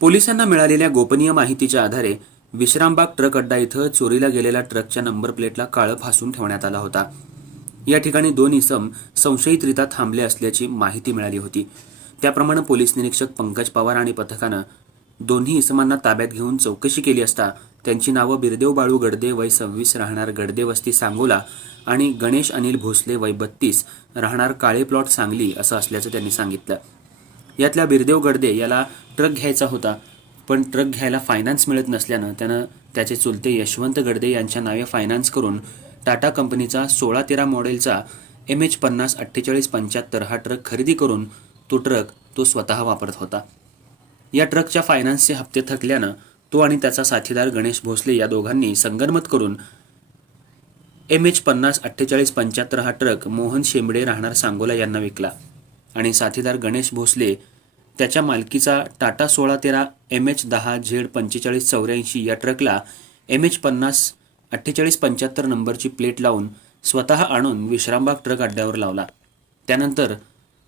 पोलिसांना मिळालेल्या गोपनीय माहितीच्या आधारे विश्रामबाग ट्रक अड्डा इथं चोरीला गेलेल्या ट्रकच्या नंबर प्लेटला काळं फासून ठेवण्यात आला होता. या ठिकाणी दोन इसम संशयितरित्या थांबले असल्याची माहिती मिळाली होती. त्याप्रमाणे पोलीस निरीक्षक पंकज पवार आणि पथकानं दोन्ही इसमांना ताब्यात घेऊन चौकशी केली असता त्यांची नावं बिरदेव बाळू गडदे वय सव्वीस राहणार गडदे वस्ती सांगोला आणि गणेश अनिल भोसले वय बत्तीस राहणार काळे प्लॉट सांगली असं असल्याचं त्यांनी सांगितलं. यातल्या बिरदेव गडदे याला ट्रक घ्यायचा होता पण ट्रक घ्यायला फायनान्स मिळत नसल्यानं त्यानं त्याचे चुलते यशवंत गडदे यांच्या नावे फायनान्स करून टाटा कंपनीचा सोळा तेरा मॉडेलचा एम एच पन्नास अठ्ठेचाळीस पंच्याहत्तर हा ट्रक खरेदी करून तो ट्रक तो स्वतः वापरत होता. या ट्रकच्या फायनान्सचे हप्ते थकल्यानं तो आणि त्याचा साथीदार गणेश भोसले या दोघांनी संगनमत करून एम एच पन्नास अठ्ठेचाळीस पंच्याहत्तर हा ट्रक मोहन शेंबडे राहणार सांगोला यांना विकला आणि साथीदार गणेश भोसले त्याच्या मालकीचा टाटा सोळा तेरा एम एच दहा झेड पंचेचाळीस चौऱ्याऐंशी या ट्रकला एम एच पन्नास अठ्ठेचाळीस पंच्याहत्तर नंबरची प्लेट लावून स्वतः आणून विश्रामबाग ट्रक अड्ड्यावर लावला. त्यानंतर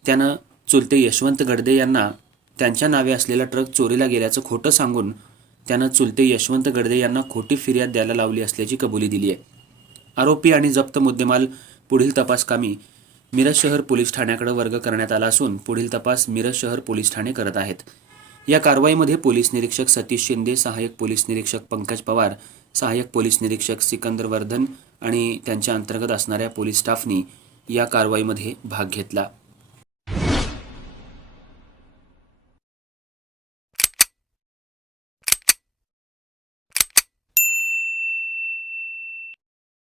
त्यानं चुलते यशवंत गडदे यांना त्यांच्या नावे असलेला ट्रक चोरीला गेल्याचं खोटं सांगून त्यानं चुलते यशवंत गडदे यांना खोटी फिर्याद द्यायला लावली असल्याची कबुली दिली आहे. आरोपी आणि जप्त मुद्देमाल पुढील तपास कामी मिरज शहर पोलीस ठाण्याकडे वर्ग करण्यात आला असून पुढील तपास मिरज शहर पोलीस ठाणे करत आहेत. या कारवाईमध्ये पोलीस निरीक्षक सतीश शिंदे सहाय्यक पोलीस निरीक्षक पंकज पवार सहाय्यक पोलीस निरीक्षक सिकंदर वर्धन आणि त्यांच्या अंतर्गत असणाऱ्या पोलीस स्टाफनी या कारवाईमध्ये भाग घेतला.